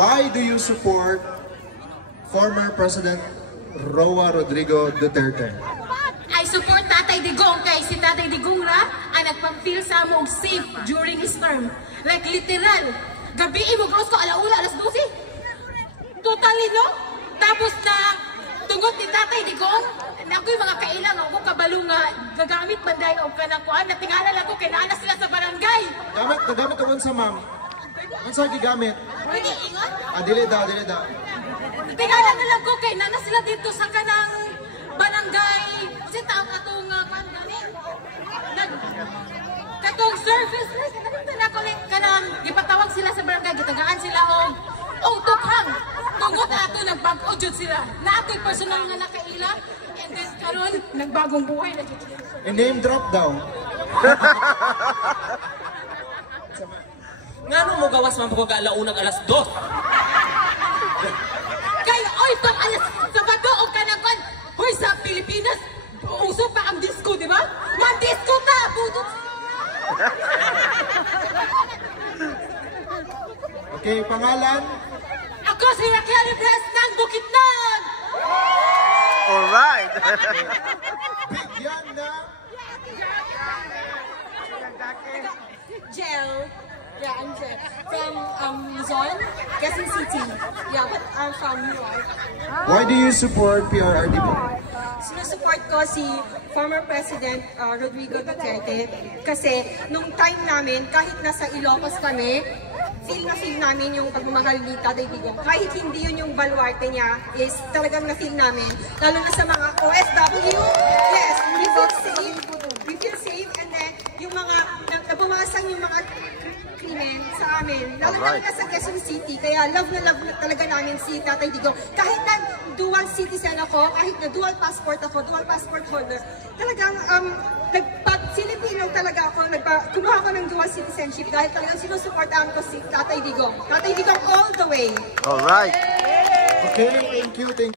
Why do you support former President Roa Rodrigo Duterte? I support Tatay Digong kay si Tatay Digong ra ang nagpang-feel sa mo safe during his term. Like literal, gabi mo gross ko alaula, alas 12. Totally no? Tapos na tungod ni Tatay Digong, ako'y mga kailang ako kabalo nga gagamit banday o kanakuan, natingala lang ko kay naana sila sa barangay. Gamit ko sa ma'am. Ano sa gigamit? Pwede ingon? Dili daw. Tingala na lang ko kay naana sila dito sa kanang barangay. Kasi tao katong katong service list. Kanang ko kanang gipatawag sila sa barangay, gitagaan sila og tukhang. Tungod ato nagbago jud sila. Na ako'y personal nga nakaila. And then karon nagbagong buhay na jud. Name drop daw. Ngano mo gawas man pagka alaunag alas 2? Kay oy pag alas Sabado o kanang hoy sa Pilipinas uso pa ang disco, di ba? Man-disco ta! Budot! Okay, pangalan? Ako si Raquel Ibres ng Bukidnon! Alright! Bigyan na... Gel. Yeah, I'm Gel. From Luzon, Quezon City. Yeah, but I'm from New York. Why do you support PRRD po? Sinusupport ko si former President Rodrigo Duterte kasi nung time namin, kahit nasa Ilocos kami, feel namin yung pagmamahal ni Tatay Digong. Kahit hindi yun yung baluarte niya, is talagang na-feel namin. Lalo na sa mga OFW. Yes, we feel safe and then yung mga, nabawasan yung mga krimen sa amin. Lalo na sa Quezon City, kaya love na talaga namin si Tatay Digong. Kahit na dual citizen ako, kahit na dual passport holder, talagang Filipino talaga ako, kumuha ko ng dual citizenship dahil talagang sinusuportahan ko si Tatay Digong. Tatay Digong all the way! Alright! Okay, thank you.